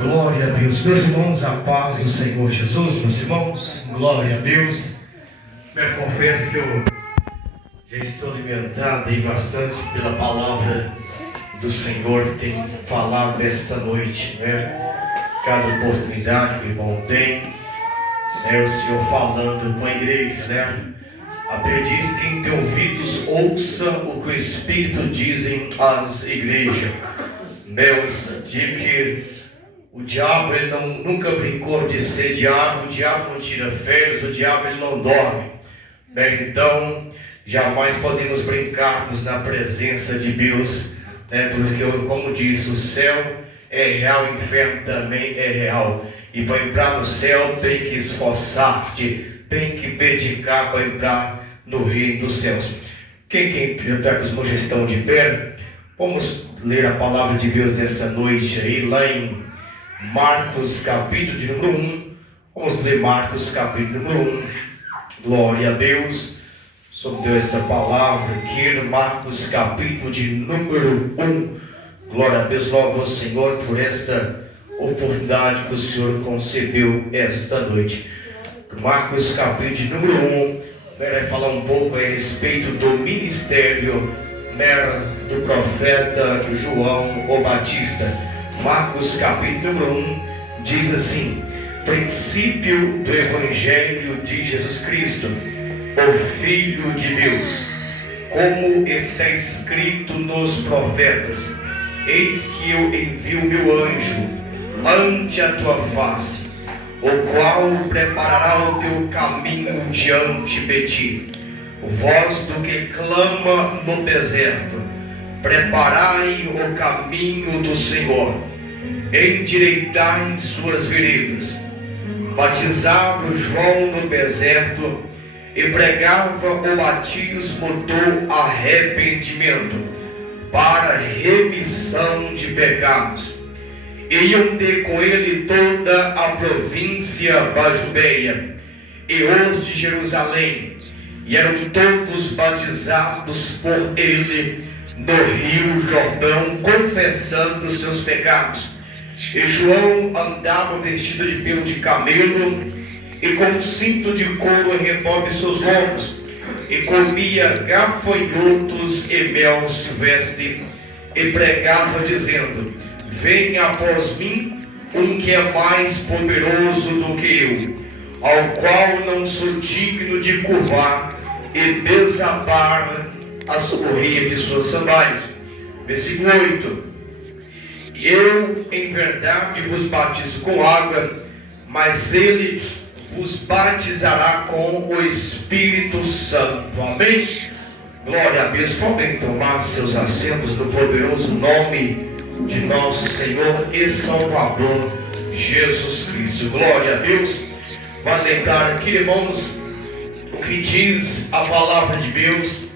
Glória a Deus. Meus irmãos, a paz do Senhor Jesus, meus irmãos, glória a Deus. Eu confesso que eu já estou alimentado aí bastante pela palavra do Senhor que tem falado esta noite, né? Cada oportunidade que o irmão tem, né? O Senhor falando com a igreja, né? A Bíblia diz: quem tem ouvidos, ouça o que o Espírito dizem às igrejas. Eu digo que o diabo ele nunca brincou de ser diabo. O diabo não tira férias, o diabo ele não dorme. Então, jamais podemos brincarmos na presença de Deus, né? Porque, como diz, o céu é real, o inferno também é real. E para entrar no céu tem que esforçar-te, tem que dedicar para entrar no reino dos céus. Quem já que os irmãos já estão de pé, vamos ler a palavra de Deus dessa noite aí, lá em Marcos capítulo de número 1. Vamos ler Marcos capítulo número 1. Glória a Deus. Sobre esta palavra aqui no Marcos capítulo de número 1. Glória a Deus, louvo ao Senhor por esta oportunidade que o Senhor concedeu esta noite. Marcos capítulo de número 1 vai falar um pouco a respeito do ministério, né, do profeta João o Batista. Marcos capítulo número 1 diz assim: princípio do Evangelho de Jesus Cristo, o Filho de Deus, como está escrito nos profetas: eis que eu envio meu anjo ante a tua face, o qual preparará o teu caminho diante de ti. Voz do que clama no deserto: preparai o caminho do Senhor, endireitai suas veredas. Batizava João no deserto e pregava o batismo do arrependimento para remissão de pecados. E iam ter com ele toda a província da Judeia e os de Jerusalém, e eram todos batizados por ele no rio Jordão, confessando seus pecados. E João andava vestido de pelo de camelo e com um cinto de couro em redor de seus lombos, e comia gafanhotos e mel silvestre, e pregava dizendo: venha após mim um que é mais poderoso do que eu, ao qual não sou digno de curvar e desatar as correias de suas sandálias. Versículo 8: eu em verdade vos batizo com água, mas ele vos batizará com o Espírito Santo. Amém? Glória a Deus. Podem tomar seus assentos no poderoso nome de nosso Senhor e Salvador Jesus Cristo. Glória a Deus. Vai lembrar aqui, irmãos, o que diz a palavra de Deus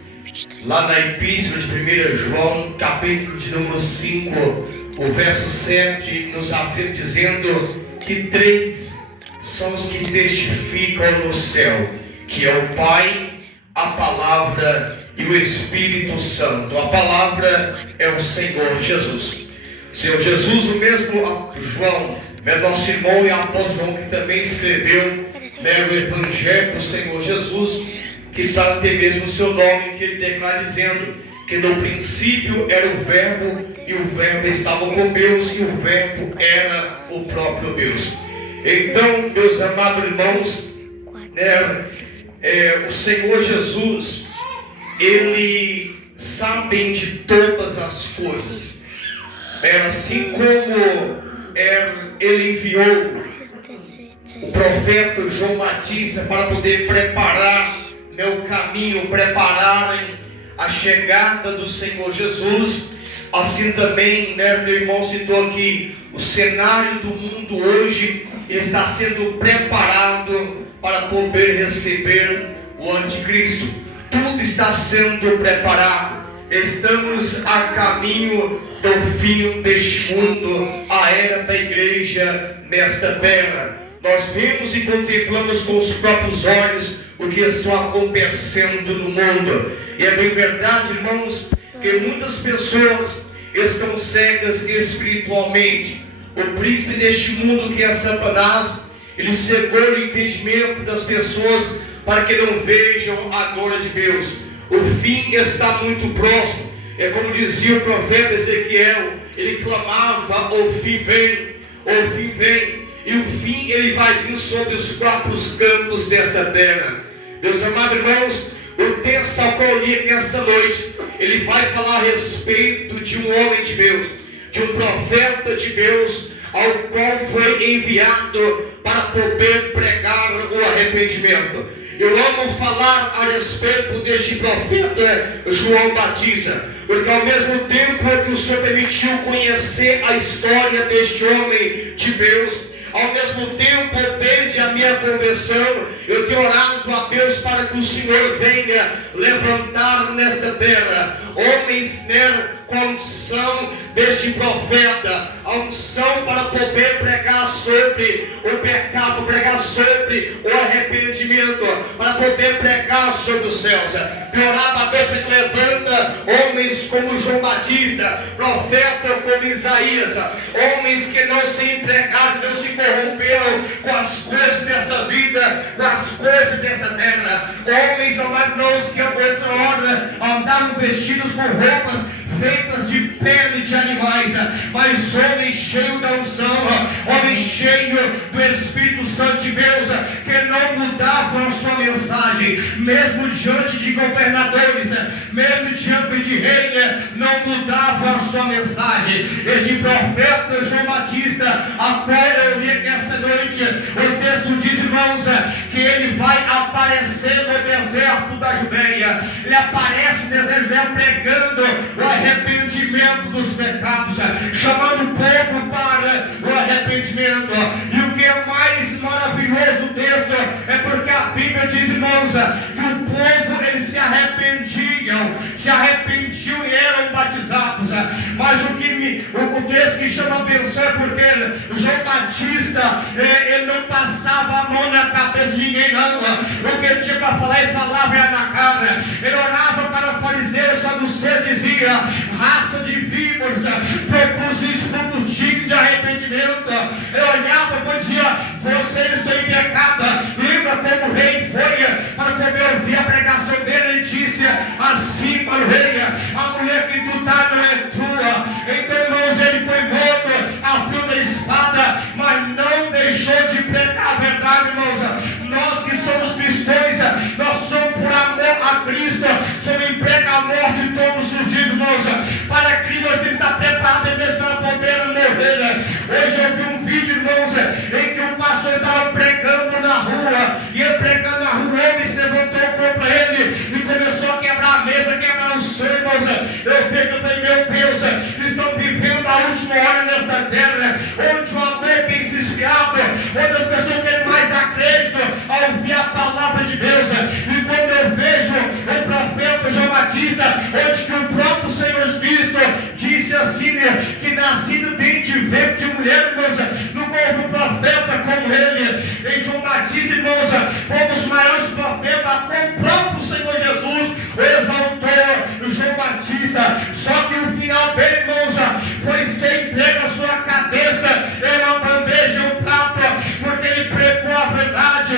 lá na Epístola de 1 João, capítulo de número 5, o verso 7, nos afirma dizendo que três são os que testificam no céu, que é o Pai, a palavra e o Espírito Santo. A palavra é o Senhor Jesus. Senhor Jesus, o mesmo João, nosso irmão e apóstolo João, que também escreveu o Evangelho do Senhor Jesus, que está até mesmo o seu nome, que ele declara dizendo que no princípio era o Verbo, e o Verbo estava com Deus, e o Verbo era o próprio Deus. Então, meus amados irmãos, o Senhor Jesus, ele sabe de todas as coisas. Assim como ele enviou o profeta João Batista para poder preparar o caminho, prepararem a chegada do Senhor Jesus, assim também, meu irmão citou aqui, o cenário do mundo hoje está sendo preparado para poder receber o anticristo. Tudo está sendo preparado. Estamos a caminho do fim deste mundo, a era da igreja nesta terra. Nós vemos e contemplamos com os próprios olhos o que está acontecendo no mundo. E é bem verdade, irmãos, que muitas pessoas estão cegas espiritualmente. O príncipe deste mundo, que é Satanás, ele cegou o entendimento das pessoas para que não vejam a glória de Deus. O fim está muito próximo. É como dizia o profeta Ezequiel, ele clamava: o fim vem, o fim vem. E o fim ele vai vir sobre os quatro cantos desta terra. Meus amados irmãos, o texto ao qual eu li aqui esta noite, ele vai falar a respeito de um homem de Deus, de um profeta de Deus, ao qual foi enviado para poder pregar o arrependimento. Eu amo falar a respeito deste profeta João Batista, porque ao mesmo tempo que o Senhor permitiu conhecer a história deste homem de Deus, ao mesmo tempo, desde a minha conversão, eu tenho orado a Deus para que o Senhor venha levantar nesta terra homens com a unção deste profeta, a unção para poder pregar sobre o pecado, pregar sobre o arrependimento, para poder pregar sobre os céus. Eu orava a Deus para que levanta homens como João Batista, profeta como Isaías, homens que não se entregaram, não se corromperam com as coisas desta vida, com as coisas desta terra. Homens, amados, que outrora andavam vestidos com roupas feitas de pele de animais, mas homem cheio da unção, homem cheio do Espírito Santo de Deus, que não mudavam a sua mensagem, mesmo diante de governadores, mesmo diante de reis, não mudavam a sua mensagem. Este profeta João Batista, a qual eu li nesta noite, o texto diz, irmãos, que ele vai aparecer no deserto da Judeia. Ele aparece no deserto da Judeia pregando o arrependimento dos pecados, chamando o povo para o arrependimento. E o que é mais maravilhoso do texto é porque a Bíblia diz, irmãos, que o povo, eles se arrependiam e eram batizados. Mas o texto que chama a atenção é porque João Batista, ele não passava a mão na cabeça de ninguém, não. O que ele tinha para falar, ele falava na cara. Ele orava para fariseus, saduceus, dizia: raça de víboras, propusiste fruto digno de arrependimento. Ele olhava e dizia: vocês estão em pecado. Lembra como o rei foi para poder ouvir a pregação dele? Ele disse assim para o rei: a mulher que tu está não é tua. Então, irmãos, ele foi morto a fio da espada, mas não deixou de pregar a verdade, irmãos. Nós que somos cristãos, nós somos por amor a Cristo, somos emprega a morte todos os dias, irmãos. Para Cristo nós temos que estar preparados mesmo para poder morrer. Hoje eu vi um vídeo, irmãos, em que um pastor estava pregando na rua, e ele pregando na rua, o homem se levantou contra ele e começou a quebrar a mesa, quebrar o som, irmãos. Eu falei, meu Deus, estão vivendo a última hora nesta terra, onde o amor tem se esfriado, onde as pessoas querem mais dar crédito ao ouvir a palavra de Deus. E quando eu vejo o profeta João Batista, onde que o próprio Senhor Cristo disse assim, que nascido dentro de ventre de mulher, irmãos, não houve um profeta como ele. Em João Batista, irmãos, como os maiores profetas, com o próprio Senhor Jesus o exaltou João Batista. Só que o final dele, irmãos, foi ser entregue a sua cabeça em uma bandeja, um prato, porque ele pregou a verdade,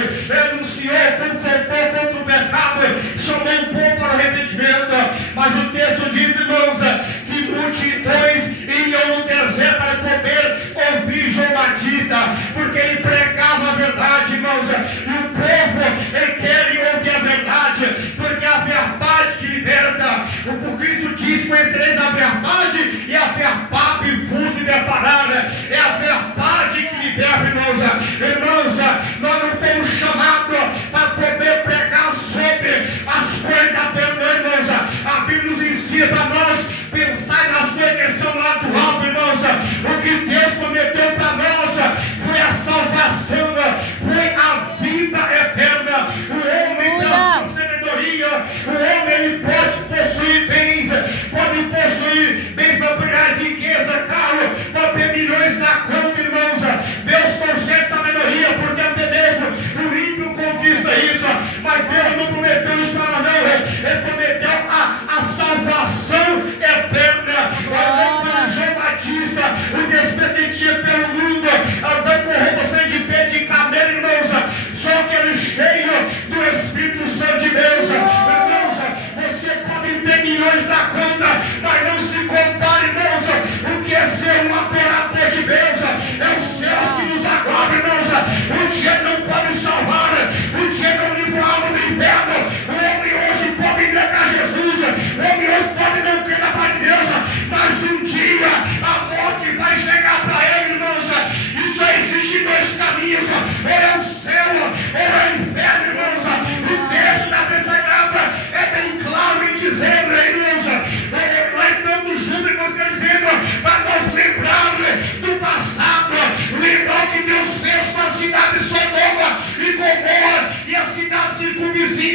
anunciou, confrontou contra o pecado, chamou o povo para o arrependimento. Mas o texto diz, irmãos, que multidões iam no deserto para poder ouvir João Batista, porque ele pregava a verdade, irmãos. E o povo, ele quer ouvir a verdade, porque a verdade que liberta. O Cristo diz: conhecereis a verdade, e a verdade vos libertará. É a verdade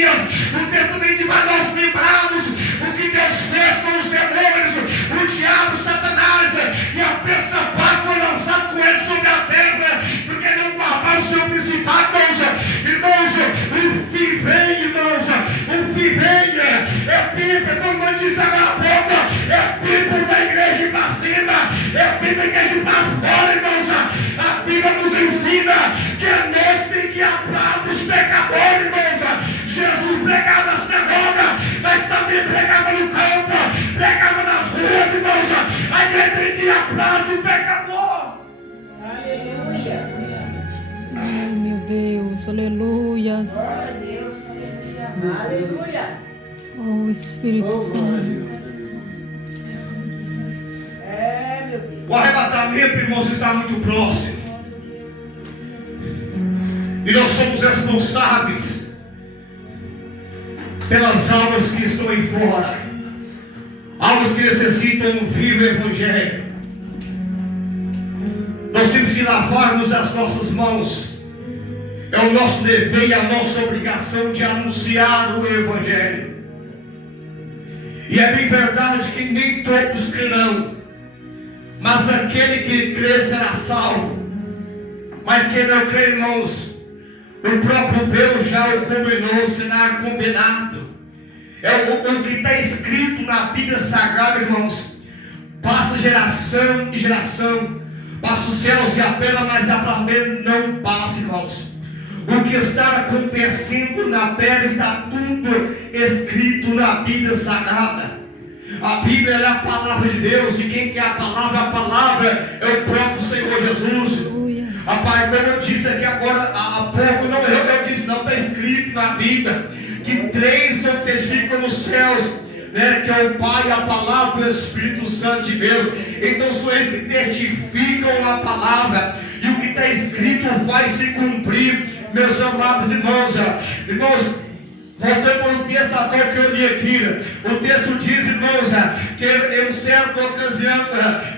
dias. O texto também diz para nós lembrarmos o que Deus fez com os demônios, o diabo, Satanás, e a principal foi lançado com ele sobre a terra, porque não guardar o seu principado, irmãos, o fim vem, irmãos, o fim vem, é Bíblia, como eu disse agora há pouco, é Bíblia da igreja para cima, é Bíblia da igreja para fora, irmãos, a Bíblia nos ensina que nós temos que amar os pecadores, irmãos. Jesus pregava na sinagoga, mas também pregava no campo, pregava nas ruas, irmãos. A igreja tem que amar do pecador. Aleluia. Ai, meu Deus, aleluias. Glória a Deus, aleluia. Oh, Espírito Santo. Meu Deus. O arrebatamento, irmãos, está muito próximo. E nós somos responsáveis pelas almas que estão aí fora, almas que necessitam ouvir o Evangelho. Nós temos que lavarmos as nossas mãos. É o nosso dever e a nossa obrigação de anunciar o Evangelho. E é bem verdade que nem todos crerão, mas aquele que crê será salvo. Mas quem não crê, irmãos, o próprio Deus já o combinou, será combinado. É o que está escrito na Bíblia Sagrada, irmãos. Passa geração e geração, passa os céus e a terra, mas a palavra não passa, irmãos. O que está acontecendo na terra está tudo escrito na Bíblia Sagrada. A Bíblia é a palavra de Deus, e quem quer a palavra é o próprio Senhor Jesus. Pai, como eu disse aqui agora há pouco, não eu disse, não está escrito na Bíblia que 3 são testificam nos céus, né, que é o Pai, a palavra e o Espírito Santo de Deus. Então são eles que testificam a palavra, e o que está escrito vai se cumprir, meus amados irmãos. Voltando para o texto agora que eu li aqui, o texto diz, irmãos, que em certa ocasião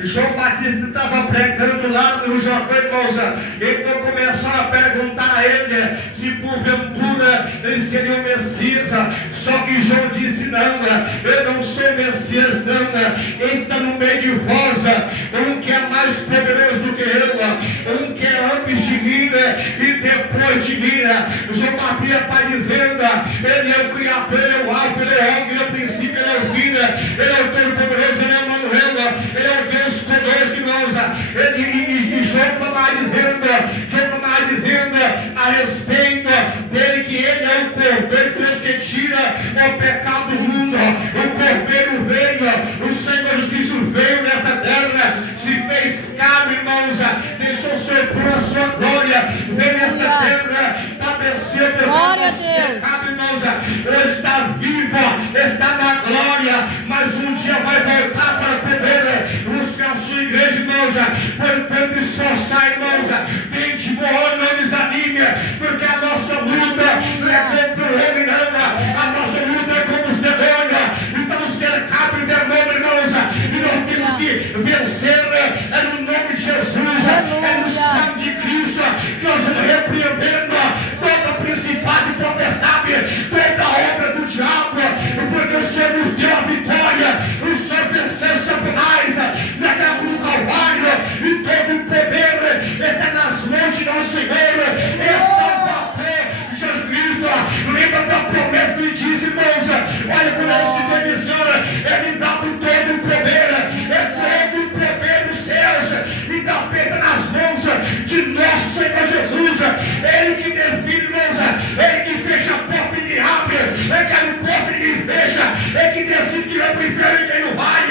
João Batista estava pregando lá no Jordão, irmãos. Então começaram a perguntar a ele se porventura ele seria o Messias. Só que João disse: não, eu não sou Messias, não. Ele está no meio de vós, um que é mais poderoso do que eu, um que é antes de mim e depois de mim. João Batista está dizendo: ele é o Criador, ele é o Alfa, ele é o Ômega, ele é o princípio, ele é o fim, ele é o Todo-Poderoso, ele é o Emmanuel, ele é o Deus conosco, irmãos. E João clamava dizendo a respeito dele que ele é o Cordeiro de Deus que tira o pecado do mundo. O Cordeiro veio, o Senhor Jesus Cristo veio nesta terra, se fez carne, irmãos, deixou seu por a sua glória, veio nesta terra, padeceu pelo pecado, irmãos. Ele está vivo, está na glória, mas um dia vai voltar para poder buscar a sua igreja, irmãos. Portanto, esforçar, irmãos, bem de boa, não desanime, porque a nossa luta não é contra o homem, não. A nossa luta é contra os demônios. Estamos cercados de demônios, irmãos, e nós temos que vencer. É no nome de Jesus, é no sangue de Cristo que nós vamos repreendendo toda principado e potestade, toda a obra do diabo, porque o Senhor nos deu a vitória. O Senhor venceu Satanás naquela cruz do Calvário, e todo o poder está nas mãos de nosso Senhor e Salvador Jesus Cristo. Lembra da promessa que ele disse, irmãos? Olha como o Senhor disse: ele dá por todo o poder, é todo o poder dos céus e da pedra nas mãos de nosso Senhor Jesus. Ele que define, irmãos, ele que fecha a porta e ninguém abre, ele que abre a porta e ninguém fecha, ele que decide que vai para o inferno e quem não vai.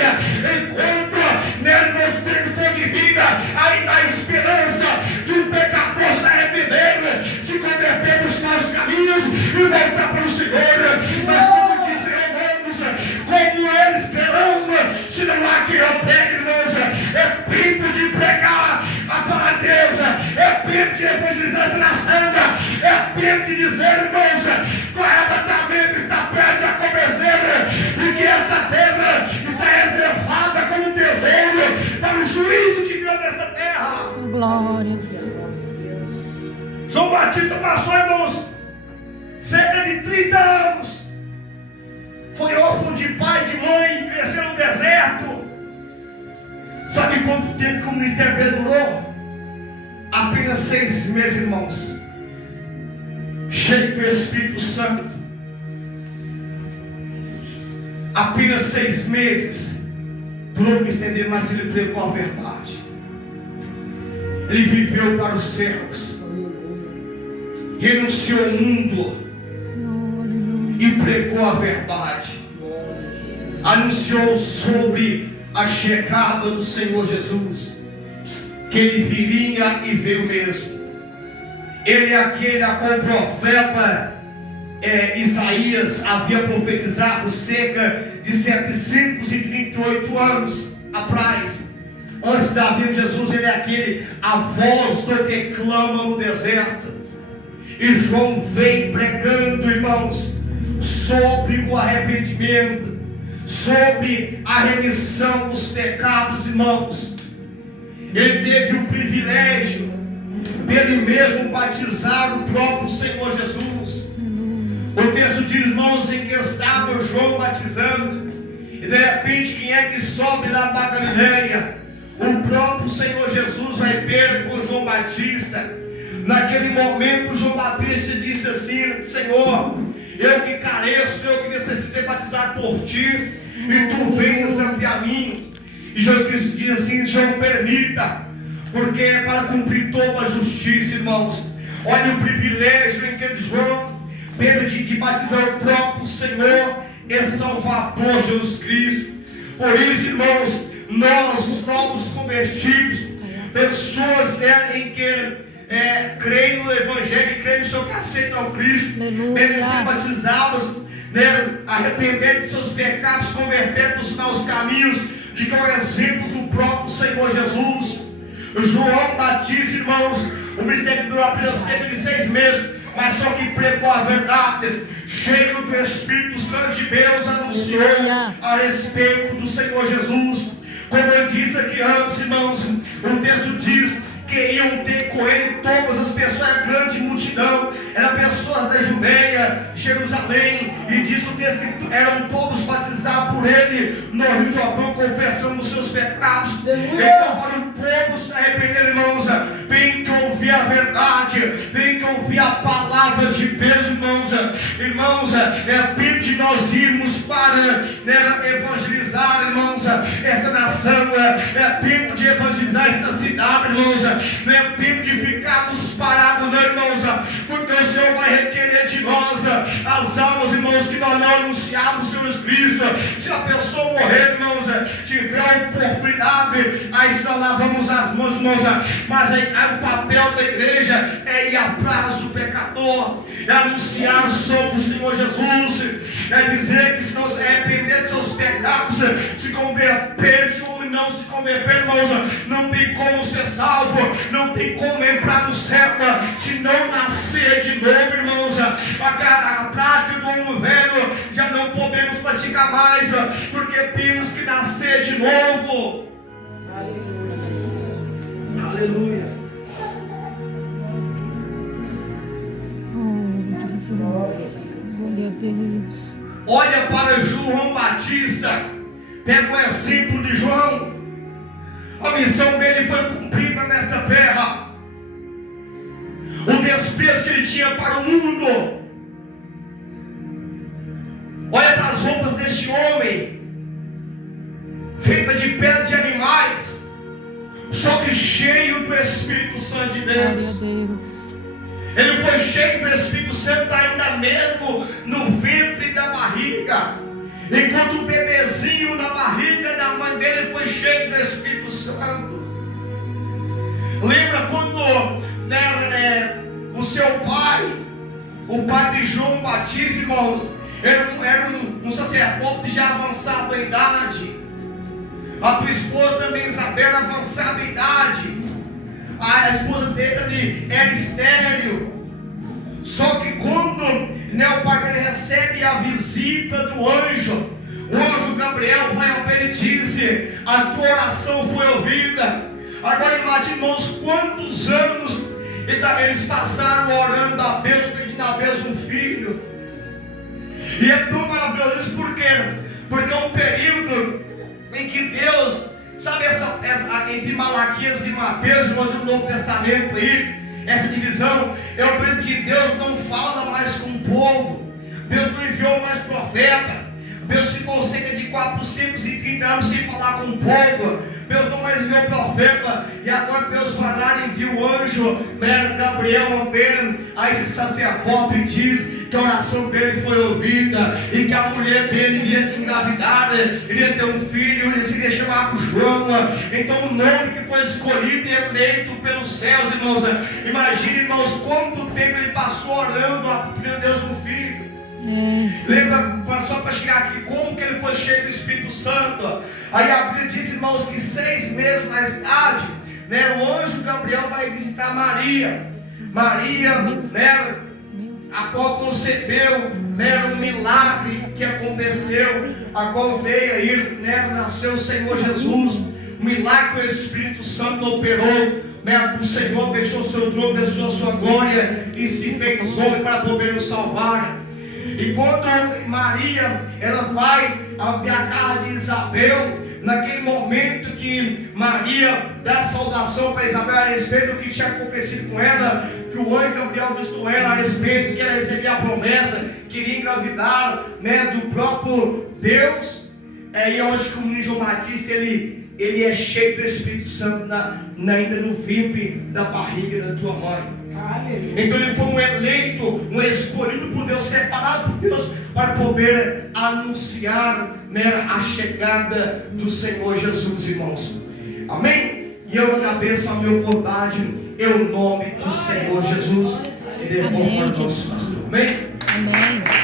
Enquanto nele nós temos fome de vida, ainda há esperança de um pecador se arrepender, se converter dos maus caminhos e voltar para o Senhor. Mas como dizem Romanos, como eles terão se não há quem eu pregue, irmãos? É tempo de pregar a palavra de Deus, é tempo de evangelizar essa nação, é tempo de dizer, irmãos, que o arrebatamento está perto de acontecer, e que esta terra está reservada como um tesouro para o juízo de Deus nesta terra. Glórias. João Batista passou, irmãos, cerca de 30 anos. Foi órfão de pai e de mãe, cresceu no deserto. Sabe quanto tempo que o ministério dele durou? Apenas 6 meses, irmãos. Cheio do Espírito Santo. Apenas 6 meses. Durou o ministério dele, mas ele pregou a verdade. Ele viveu para os céus. Renunciou ao mundo e pregou a verdade. Anunciou sobre a chegada do Senhor Jesus, que ele viria e veio mesmo. Ele é aquele a qual o profeta Isaías havia profetizado cerca de 738 anos atrás. Antes da vinda de Jesus, ele é aquele, a voz do que clama no deserto. E João veio pregando, irmãos, sobre o arrependimento, sobre a remissão dos pecados, irmãos. Ele teve o privilégio de ele mesmo batizar o próprio Senhor Jesus. O texto diz, irmãos, em que estava João batizando, e de repente quem é que sobe lá para Galileia? O próprio Senhor Jesus vai ter com João Batista. Naquele momento João Batista disse assim: Senhor, eu que careço, eu que necessito ser batizado por ti, e tu venhas até a mim. E Jesus diz assim: João, permita, porque é para cumprir toda a justiça, irmãos. Olha o privilégio em que João teve de batizar o próprio Senhor e Salvador Jesus Cristo. Por isso, irmãos, nós, os novos convertidos, pessoas em que creem no Evangelho e creem no seu que aceitam Cristo, devem ser batizados, arrepender de seus pecados, convertendo-se aos caminhos de que é o exemplo do próprio Senhor Jesus. João Batista, irmãos, o ministério durou apenas cerca de 6 meses, mas só que pregou a verdade, cheio do Espírito Santo de Deus, anunciou a respeito do Senhor Jesus. Como eu disse aqui antes, irmãos, o texto diz que iam ter com ele todas as pessoas, a grande multidão, eram pessoas da Judeia, Jerusalém, e diz o texto que eram todos batizados por ele no Rio Jordão, confessando os seus pecados. Então, para o povo se arrepender, irmãos, tem que ouvir a verdade, tem que ouvir a palavra de Deus, irmãos. Irmãos, é tempo de nós irmos para evangelizar, irmãos, esta nação, é tempo de evangelizar esta cidade, irmãos. Não é tempo de ficarmos parados, não, irmãos, porque o Senhor vai requerer de nós as almas, irmãos, que nós não anunciamos Jesus Cristo. Se a pessoa morrer, irmãos, tiver a oportunidade, aí nós lavamos as mãos, irmãos, mas aí o papel da igreja é ir atrás do pecador, é anunciar sobre o Senhor Jesus, é dizer que se não se arrepender dos seus pecados, se converter, se ou não se converter, irmãos, não tem como ser salvo, não tem como entrar no céu se não nascer de novo, irmãos. A prática do homem velho já não podemos praticar mais, porque temos que nascer de novo. Aleluia. Oh, Jesus. Glória a Deus. Olha para João Batista, pega o exemplo de João. A missão dele foi cumprida nesta terra. O desprezo que ele tinha para o mundo. Olha para as roupas deste homem, feita de pele de animais, só que cheio do Espírito Santo de Deus. Glória a Deus. Ele foi cheio do Espírito Santo ainda mesmo no ventre da barriga. Enquanto o bebezinho na barriga da mãe dele foi cheio do Espírito Santo. Lembra quando o seu pai, o pai de João Batista, irmãos, era um sacerdote já avançado em idade. A tua esposa também, Isabel, avançada em idade. A esposa dele era estéril. Só que quando o pai dele recebe a visita do anjo, o anjo Gabriel vai ao pé e disse: a tua oração foi ouvida. Agora imagine, irmãos, quantos anos eles passaram orando a Deus, pedindo dar mesmo um filho. E é tão maravilhoso isso, por quê? Porque é um período em que Deus, sabe, entre Malaquias e Mateus, nós no Novo Testamento aí, essa divisão, é um período que Deus não fala mais com o povo, Deus não enviou mais profeta, Deus ficou cerca de 430 anos sem falar com o povo, Deus não mais enviou profeta, e agora Deus vai lá e envia o anjo, Gabriel, a esse sacerdote, e diz que a oração dele foi ouvida, e que a mulher dele iria engravidar, iria ter um filho, ele seria chamado João. Então o nome que foi escolhido e eleito pelos céus, irmãos, imagine, irmãos, quanto tempo ele passou orando a Deus um filho. Lembra, só para chegar aqui, como que ele foi cheio do Espírito Santo? Aí a Bíblia diz, irmãos, que 6 meses mais tarde, o anjo Gabriel vai visitar Maria, a qual concebeu, um milagre que aconteceu, a qual veio aí, nasceu o Senhor Jesus, um milagre que o Espírito Santo operou, o Senhor deixou o seu trono, deixou a sua glória e se fez homem para poder nos salvar. E quando Maria, ela vai à casa de Isabel, naquele momento que Maria dá saudação para Isabel a respeito do que tinha acontecido com ela, que o anjo Gabriel visitou ela a respeito que ela recebia a promessa, queria engravidar, do próprio Deus. É aí onde que o menino João Batista, ele é cheio do Espírito Santo ainda no ventre da barriga da tua mãe. Então ele foi um eleito, um escolhido por Deus, separado por Deus, para poder anunciar a chegada do Senhor Jesus, irmãos. Amém? E eu agradeço a minha bondade em nome do Senhor Jesus. E devolvo para o nosso pastor. Amém? Amém.